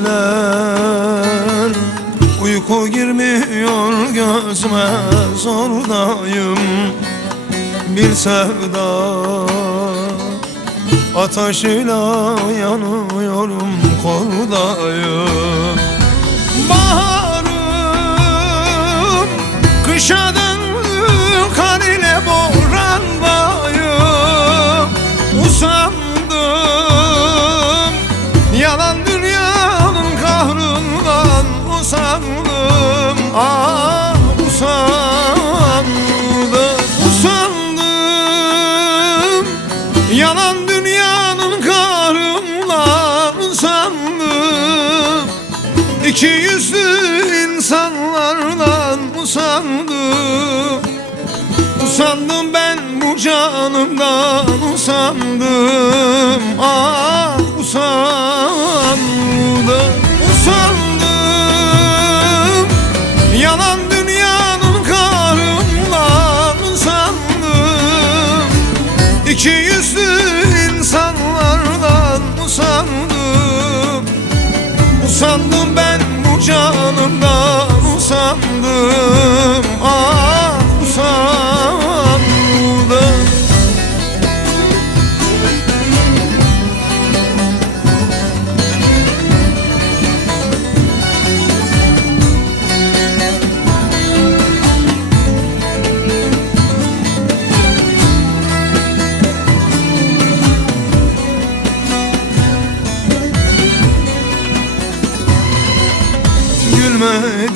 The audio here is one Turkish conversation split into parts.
Geceler uyku girmiyor gözüme, zordayım bir sevda ateşiyle yanıyorum, kordayım. Baharım kışa döndü, kar ile borandayım. Usandım yalan dünyanın kahrından, usandım, ah usandım, usandım yalan dünyanın kahrından, usandım İki yüzlü insanlardan, usandım, usandım ben bu canımdan, usandım, ah usandım, usandım yalan dünyanın kahrından, usandım İki yüzlü insanlardan, usandım, usandım ben bu canımdan, usandım, ah usandım.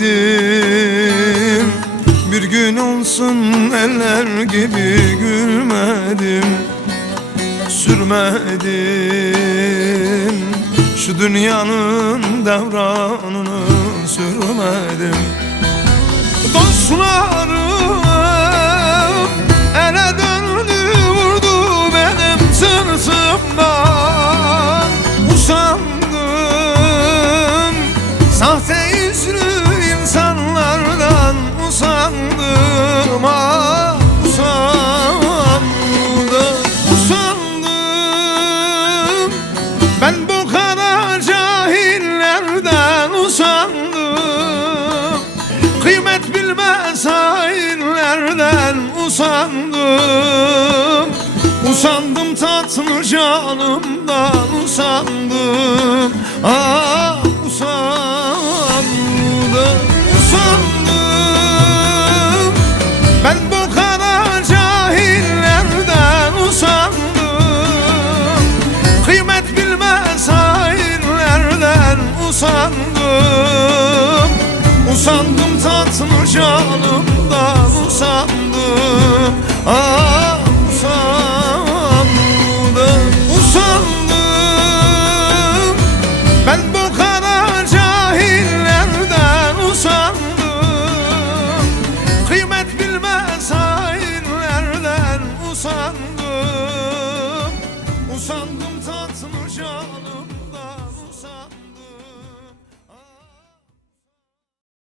Gülmedim, bir gün olsun eller gibi gülmedim, sürmedim şu dünyanın devranını, sürmedim. Dostlarım ele döndü, vurdu benim sırtımdan, usandım sahte yüzlü insanlardan, usandım, ah usandım, usandım ben bu kadar cahillerden, usandım kıymet bilmez hainlerden, usandım, usandım tatlı canımdan, usandım, ah usandım, usandım ben bu kadar cahillerden, usandım kıymet bilmez hainlerden, usandım, usandım tatlı canım.